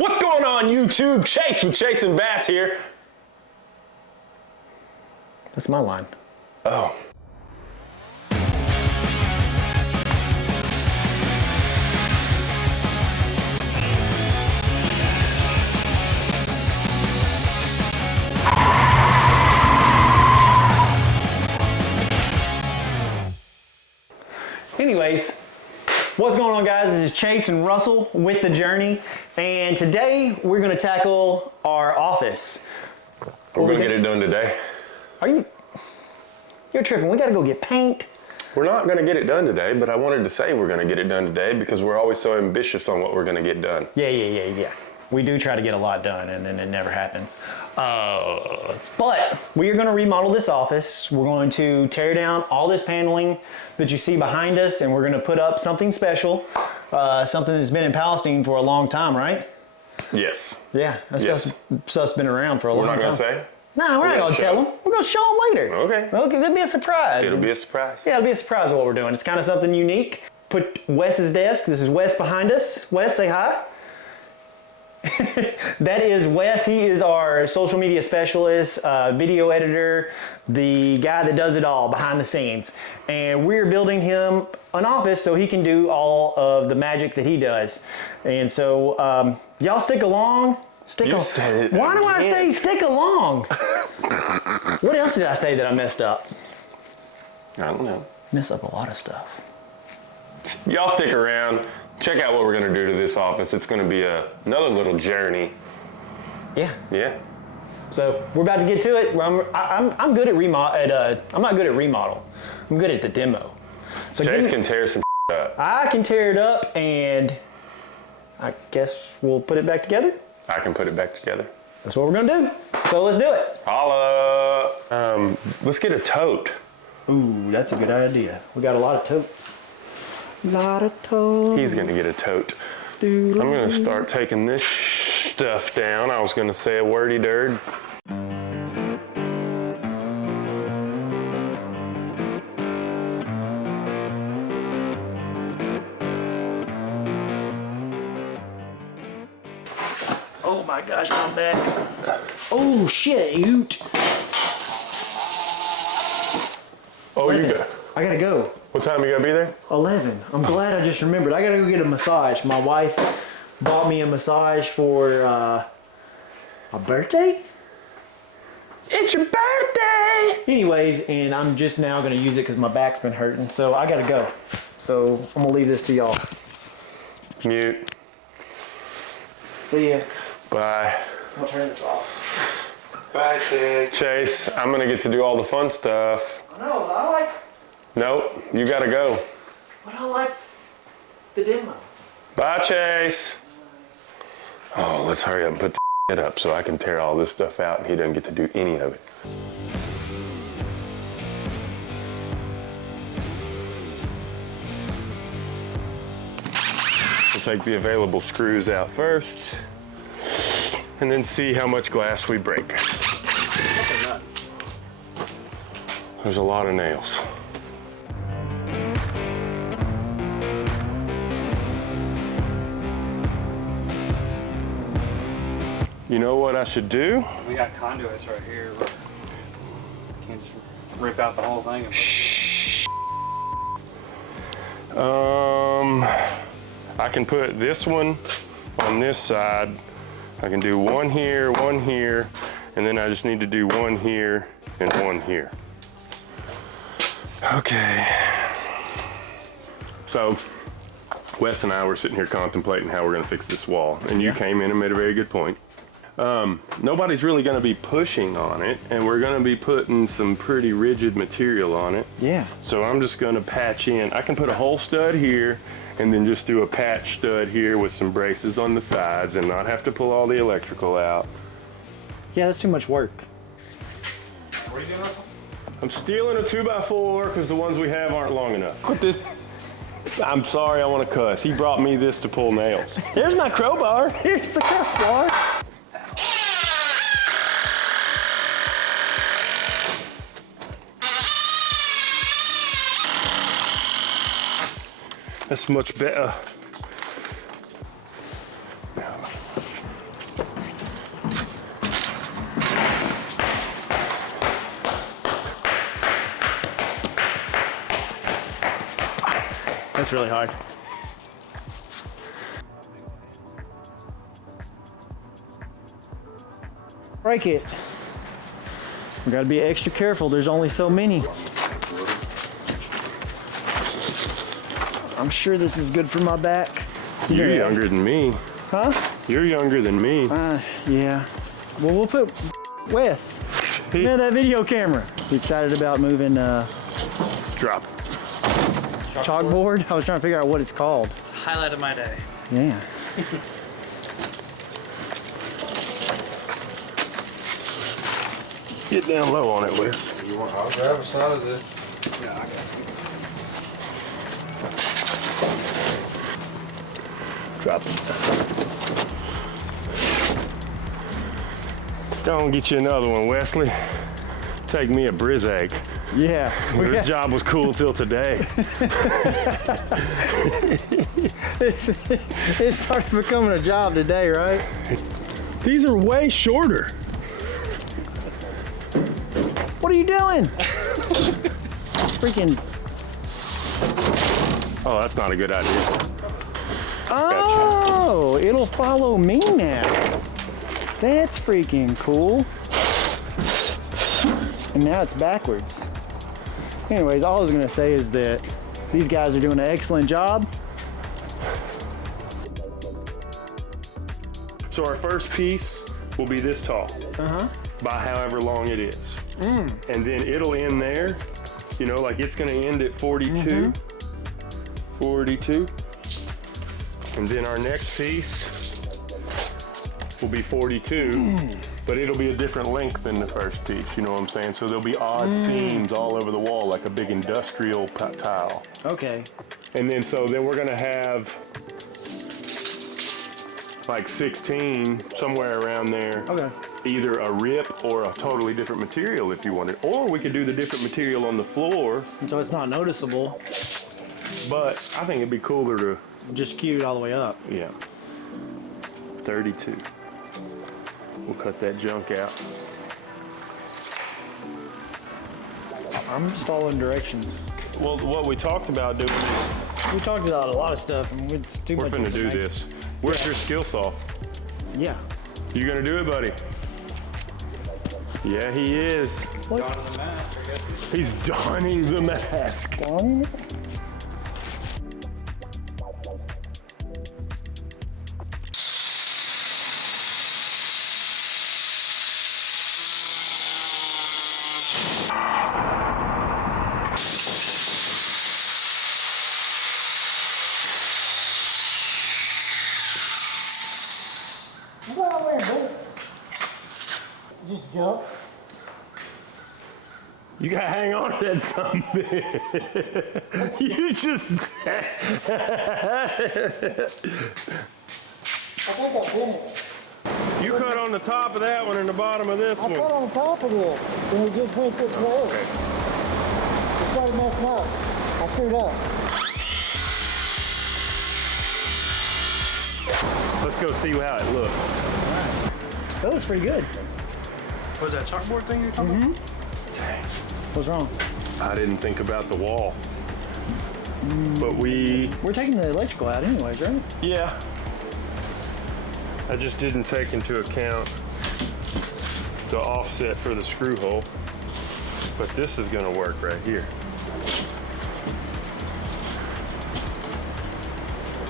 What's going on, YouTube? Chase with Chase and Bass here. That's my line. Oh. Anyways, what's going on, guys? This is Chase and Russell with The Journey, and today we're going to tackle our office. We're going to get it done today. You're tripping. We got to go get paint. We're not going to get it done today, but I wanted to say we're going to get it done today because we're always so ambitious on what we're going to get done. Yeah. We do try to get a lot done, and then it never happens. But we are going to remodel this office. We're going to tear down all this paneling that you see behind us, and we're going to put up something special, something that's been in Palestine for a long time, right? Yes. Yeah, that stuff's been around for a long time. We're not going to say? No, we're not going to tell them. We're going to show them later. Okay. That'll be a surprise. It'll be a surprise. Yeah, it'll be a surprise what we're doing. It's kind of something unique. Put Wes's desk. This is Wes behind us. Wes, say hi. That is Wes. He is our social media specialist, video editor, the guy that does it all behind the scenes. And we're building him an office so he can do all of the magic that he does. And so y'all stick along. Why do I say stick along? What else did I say that I messed up? I don't know. Mess up a lot of stuff. Y'all stick around. Check out what we're going to do to this office. It's going to be another little journey. Yeah. Yeah. So we're about to get to it. I'm good at remodel. I'm not good at remodel. I'm good at the demo. So Chase can tear some up. I can tear it up, and I guess we'll put it back together. I can put it back together. That's what we're gonna do. So let's do it. Holla. Let's get a tote. Ooh, that's a good idea. We got a lot of totes. He's gonna get a tote. I'm gonna start taking this stuff down. I was gonna say a wordy dird. Oh my gosh, my back. Oh shit, Oh, you go. I gotta go. What time you gotta be there? 11. I'm glad I just remembered. I gotta go get a massage. My wife bought me a massage for my birthday? It's your birthday! Anyways, and I'm just now gonna use it because my back's been hurting, so I gotta go. So I'm gonna leave this to y'all. Mute. See ya. Bye. I'll turn this off. Bye, Chase. Chase, I'm gonna get to do all the fun stuff. I know, I like... Nope, you gotta go. But I like the demo. Bye, Chase. Oh, let's hurry up and put the up so I can tear all this stuff out and he doesn't get to do any of it. We'll take the available screws out first and then see how much glass we break. There's a lot of nails. You know what I should do? We got conduits right here. Can't just rip out the whole thing. I can put this one on this side. I can do one here, and then I just need to do one here and one here. Okay. So, Wes and I were sitting here contemplating how we're gonna fix this wall, and you came in and made a very good point. Nobody's really gonna be pushing on it, and we're gonna be putting some pretty rigid material on it. Yeah. So I'm just gonna patch in. I can put a hole stud here, and then just do a patch stud here with some braces on the sides and not have to pull all the electrical out. Yeah, that's too much work. What are you doing, Russell? I'm stealing a 2x4 because the ones we have aren't long enough. Put this, I'm sorry, I want to cuss. He brought me this to pull nails. There's my crowbar. Here's the crowbar. That's much better. That's really hard. Break it. We gotta be extra careful. There's only so many. I'm sure this is good for my back. You're younger than me. Huh? You're younger than me. Yeah. Well, we'll put Wes. Man, that video camera. You excited about moving Drop. chalkboard? I was trying to figure out what it's called. Highlight of my day. Yeah. Get down low on it, Wes. You want? I'll grab a side of this. Yeah, I got it. Drop it. Go and get you another one, Wesley. Take me a Brizag. Yeah. This job was cool till today. It started becoming a job today, right? These are way shorter. What are you doing? Freaking. Oh, that's not a good idea. Oh, it'll follow me now. That's freaking cool. And now it's backwards. Anyways, all I was gonna say is that these guys are doing an excellent job. So our first piece will be this tall. By however long it is. And then it'll end there. You know, like it's gonna end at 42. 42. And then our next piece will be 42, but it'll be a different length than the first piece, you know what I'm saying? So there'll be odd seams all over the wall, like a big industrial tile. Okay. And then then we're gonna have like 16, somewhere around there. Okay. Either a rip or a totally different material if you wanted. Or we could do the different material on the floor, So it's not noticeable. but I think it'd be cooler to, Just cute it all the way up. yeah. 32. We'll cut that junk out. I'm just following directions. Well, what we talked about doing is We talked about a lot of stuff, and it's too we're much. finna do this. Where's your skill saw? Yeah. You gonna do it, buddy? Yeah, he is. Donning the mask, I guess. He's donning the mask. Donning it? You gotta wear boots. Just jump. You gotta hang on to that something. You just. I think I did it. You cut on the top of that one and the bottom of this I cut one. on top of this, and it just went this way. It started messing up. I screwed up. Let's go see how it looks. That looks pretty good. Was that chalkboard thing you're talking about? What's wrong? I didn't think about the wall. But We're taking the electrical out anyways, right? yeah. I just didn't take into account the offset for the screw hole. But this is gonna work right here.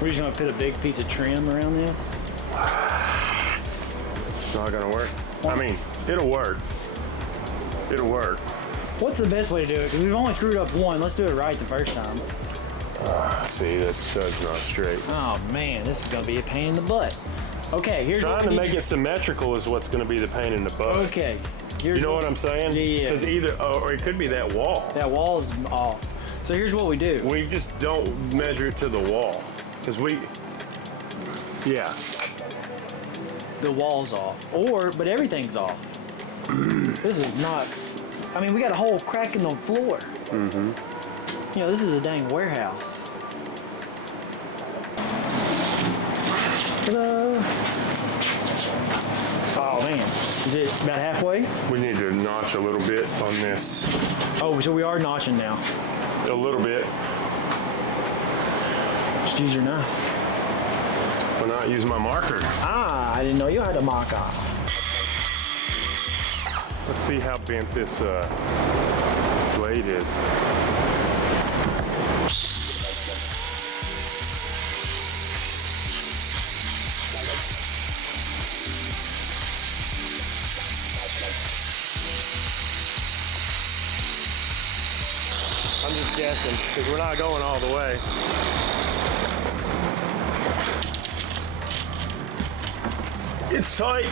We're just gonna put a big piece of trim around this. It's not gonna work. I mean, it'll work. It'll work. What's the best way to do it? Because we've only screwed up one. Let's do it right the first time. See, that stud's not straight. Oh man, this is gonna be a pain in the butt. Okay, here's Trying what to we make need it symmetrical is what's gonna be the pain in the butt. Okay, here's You know what I'm saying? Yeah. Because either, or it could be that wall. That wall's off. So here's what we do. We just don't measure it to the wall. Because yeah. The wall's off, but everything's off. This is not. I mean, we got a whole crack in the floor. Mm-hmm. You know, this is a dang warehouse. Ta-da. Oh man, is it about halfway? We need to notch a little bit on this. Oh, so we are notching now. A little bit. Just use your knife. Why not use my marker? Ah, I didn't know you had a marker. Let's see how bent this blade is. I'm just guessing, because we're not going all the way. It's tight.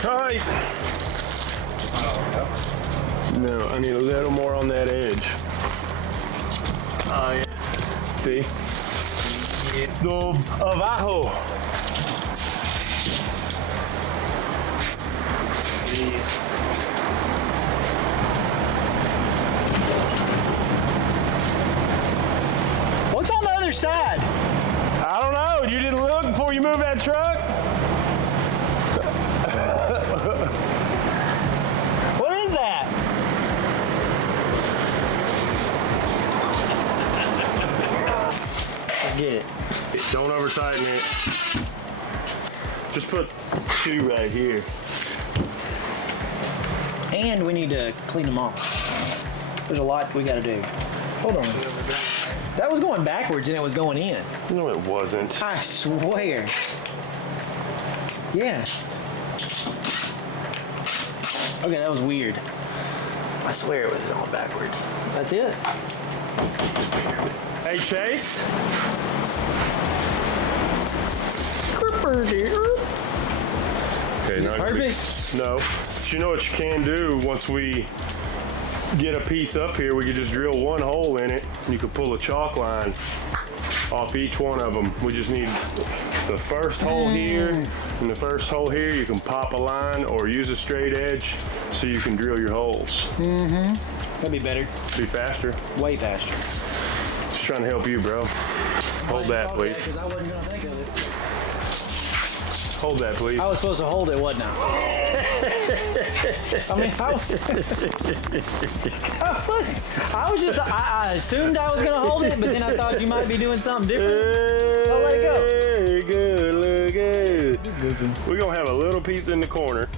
No, I need a little more on that edge. Oh, yeah. See? Do abajo. What's on the other side? I don't know. You didn't look before you moved that truck? What is that? Forget it. Don't over tighten it. Just put 2 right here. And we need to clean them off. There's a lot we gotta do. Hold on. That was going backwards and it was going in. No, it wasn't. I swear. Yeah. Okay, that was weird. I swear it was going backwards. That's it. Hey, Chase. Okay, now Perfect. No. But you know what you can do once we get a piece up here, we could just drill 1 hole in it and you could pull a chalk line off each one of them. We just need the first hole here and the first hole here. You can pop a line or use a straight edge so you can drill your holes. That'd be better. Be faster. Way faster. Just trying to help you, bro. Hold that, please. Because I wasn't gonna think of it. Hold that, please. I was supposed to hold it, wasn't I? I mean, I assumed I was gonna hold it, but then I thought you might be doing something different. I'll let it go. Good, look good. We're gonna have a little piece in the corner,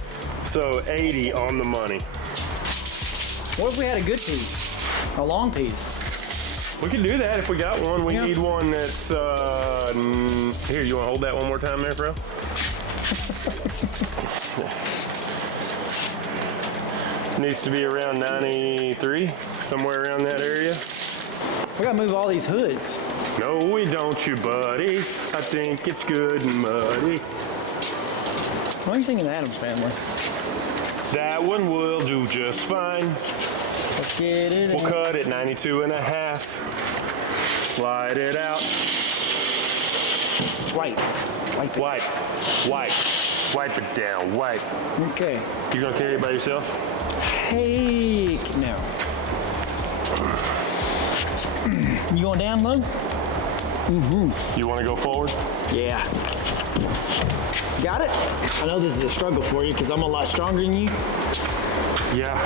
so 80 on the money. What if we had a good piece? A long piece? We can do that if we got one. We Yeah. need one that's, here, you wanna hold that one more time there, bro? Needs to be around 93, somewhere around that area. We gotta move all these hoods. No, we don't, you buddy. I think it's good and muddy. Why are you singing the Addams Family? That one will do just fine. Let's get it We'll in. cut it 92.5. Slide it out. Wipe. Wipe it. Wipe. Wipe. Wipe it down. Wipe. Okay. You gonna carry it by yourself? Heck no. You going down low? You wanna go forward? Yeah. Got it? I know this is a struggle for you because I'm a lot stronger than you. Yeah.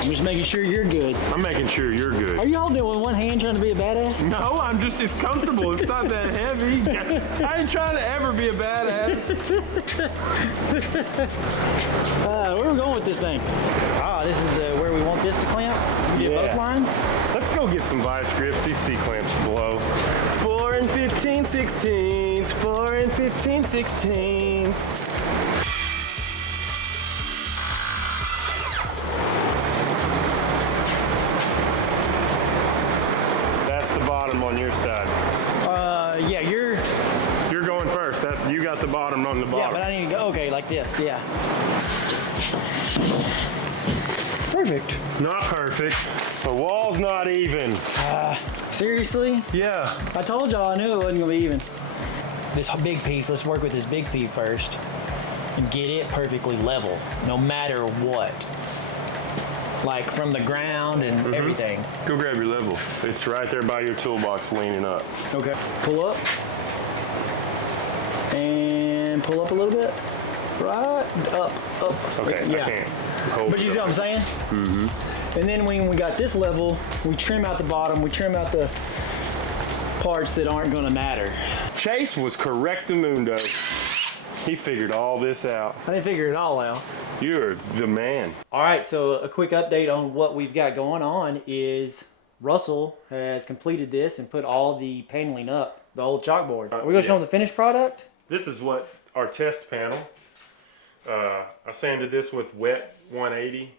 I'm just making sure you're good. I'm making sure you're good. Are you holding it with one hand trying to be a badass? No, it's comfortable. It's not that heavy. I ain't trying to ever be a badass. Where are we going with this thing? Ah, this is where we want this to clamp? We did Yeah. both lines? Let's go get some vice grips. These C-clamps blow. 4 and 15/16. 4 and 15/16. That's the bottom on your side. Yeah, you're... You're going first. You got the bottom on the Yeah, bottom. but I need to go, okay, like this, yeah. Perfect. Not perfect. The wall's not even. Seriously? Yeah. I told y'all I knew it wasn't gonna be even. This big piece, let's work with this big piece first and get it perfectly level, no matter what. Like from the ground and everything. Go grab your level. It's right there by your toolbox leaning up. Okay. Pull up. And pull up a little bit. Right, up. Okay, Yeah. I can't hold But you see what I'm saying? And then when we got this level, we trim out the bottom, we trim out the parts that aren't gonna matter. Chase was correctamundo. He figured all this out. I didn't figure it all out. You're the man. All right, so a quick update on what we've got going on is Russell has completed this and put all the paneling up, the old chalkboard. We're gonna show them the finished product. This is what our test panel. I sanded this with wet 180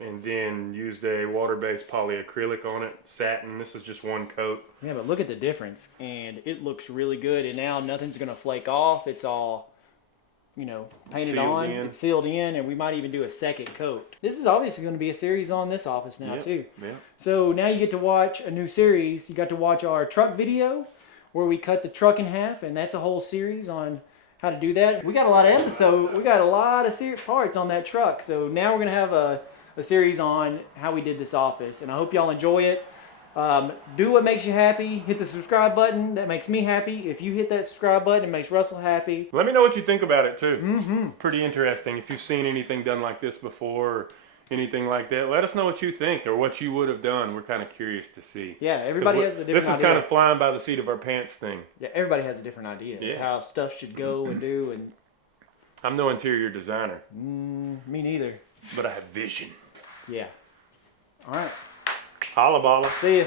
and then used a water-based polyacrylic on it, satin. This is just one coat. Yeah, but look at the difference. And it looks really good. And now nothing's gonna flake off. It's all, you know, painted Sealed on. in. It's sealed in, and we might even do a second coat. This is obviously gonna be a series on this office now too. Yeah. So now you get to watch a new series. You got to watch our truck video where we cut the truck in half, and that's a whole series on how to do that. We got a lot of episodes. We got a lot of parts on that truck. So now we're gonna have a series on how we did this office, and I hope y'all enjoy it. Do what makes you happy. Hit the subscribe button. That makes me happy. If you hit that subscribe button, it makes Russell happy. Let me know what you think about it too. Pretty interesting. If you've seen anything done like this before or anything like that, let us know what you think or what you would have done. We're kind of curious to see. Yeah, everybody has a different This is idea. kind of flying by the seat of our pants thing. Yeah, everybody has a different idea of how stuff should go and do, and I'm no interior designer, me neither. but I have vision. Yeah. All right. Holla balla. See ya.